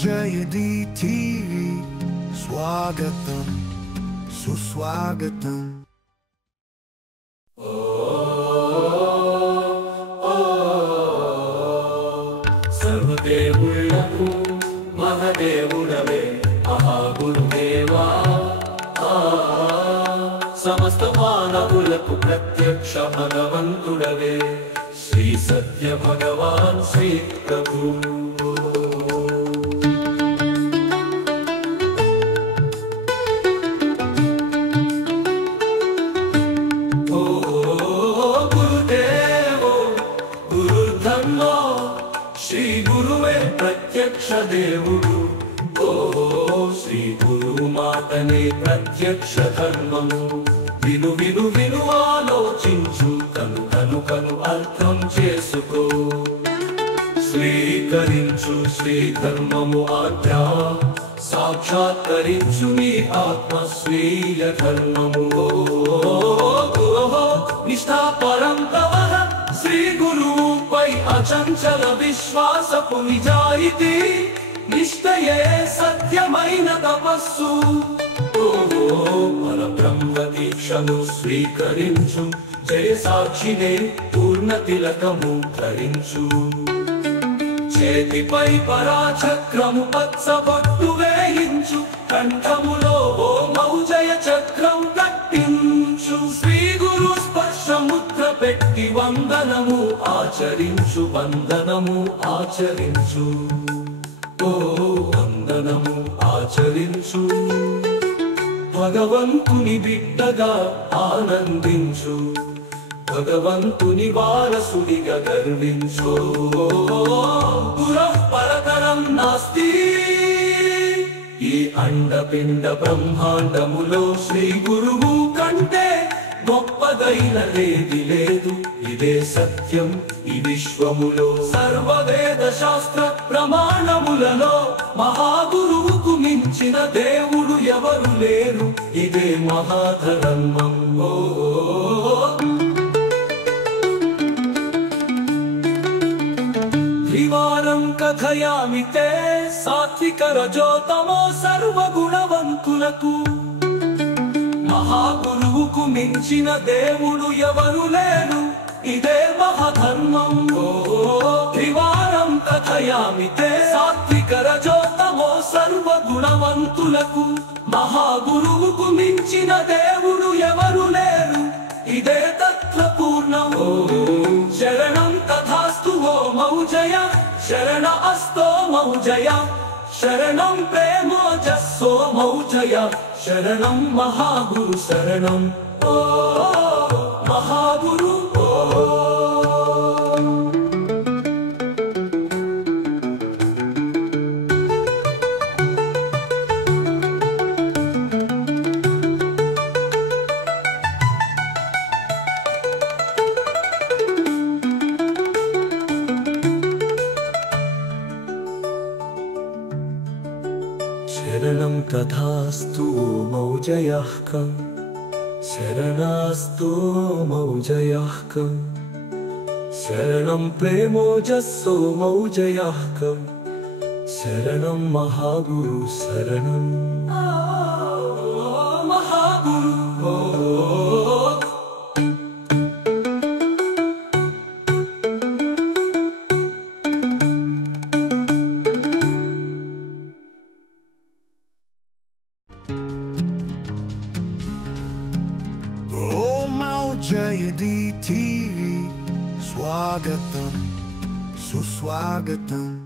జయది TV స్వాగతం సుస్వాగతం. సర్వదేవుళ్లకు మహదేవుడవే మహాగురుదేవా, సమస్త మానవులకు ప్రత్యక్ష భగవంతుడవే శ్రీ సత్య భగవాన్ శ్రీ ప్రభు. శ్రీ గురువే ప్రత్యక్ష దేవుడు, ఓ శ్రీ గురువు మాటనే ప్రత్యక్ష ధర్మము. విను విను విను ఆలోచించు, కను కను కను అర్థం చేసుకో. స్వీకరించు శ్రీ ధర్మము ఆజ్ఞ, సాక్షాత్కరించు నీ ఆత్మ స్వీయ ధర్మము. నిష్ఠాపరం తవః శ్రీ గురువుపై అచంచల విశ్వాసపు నిజాయితీ, నిష్ఠయే సత్యమైన తపస్సు. పరబ్రహ్మ దీక్షను స్వీకరించు, జయ సాక్షినే పూర్ణ తిలకము ధరించు. చేతిపై పరాచక్రము పచ్చబొట్టు వేయించు, కంఠములో ఓ మౌజయ చక్రం కట్టించు. శ్రీ గురు స్పర్శ ముద్ర పెట్టి వందనము ఆచరించు, వందనము ఆచరించు, ఓ వందనము ఆచరించు. భగవంతుని బిడ్డగా ఆనందించు, భగవంతుని వారసుడిగా గర్వించు. గురః పరతరం నాస్తి, ఈ అండపిండ బ్రహ్మాండములో శ్రీ గురువు కంటే గొప్పదైనదేది లేదు. ఇదే సత్యం ఈ విశ్వములో. సర్వవేద శాస్త్ర ప్రమాణములలో మహాగురువుకు మించిన దేవుడు ఎవరు లేరు. ఇదే మహాధర్మం. త్రివారం కథయామి తే సాత్విక రజోతమో సర్వగుణవంతులకు. మహాగురువుకు మించిన దేవుడు ఎవరు లేరు. ఇదే మహాధర్మం. త్రివారం కథయామి తే సాత్విక రజోతమో సర్వగుణవంతులకు. మహాగురువుకు మించిన దేవుడు ఎవరు లేరు. ఇదే తత్వపూర్ణం. శరణం తథాస్తు ఓ మౌజయ, శరణ అస్తో మౌజయ, శరణం ప్రేమోజస్సో మౌజయ, శరణం మహాగురు శరణం. ఓ మహాగురు శరణం తథాస్తు మౌజయః కం, శరణాస్తు మౌజయః కం, శరణం ప్రేమోజస్సో మౌజయః కం, శరణం మహాగురు శరణం. మహాగురు జయది టీవీ స్వాగతం సుస్వాగతం.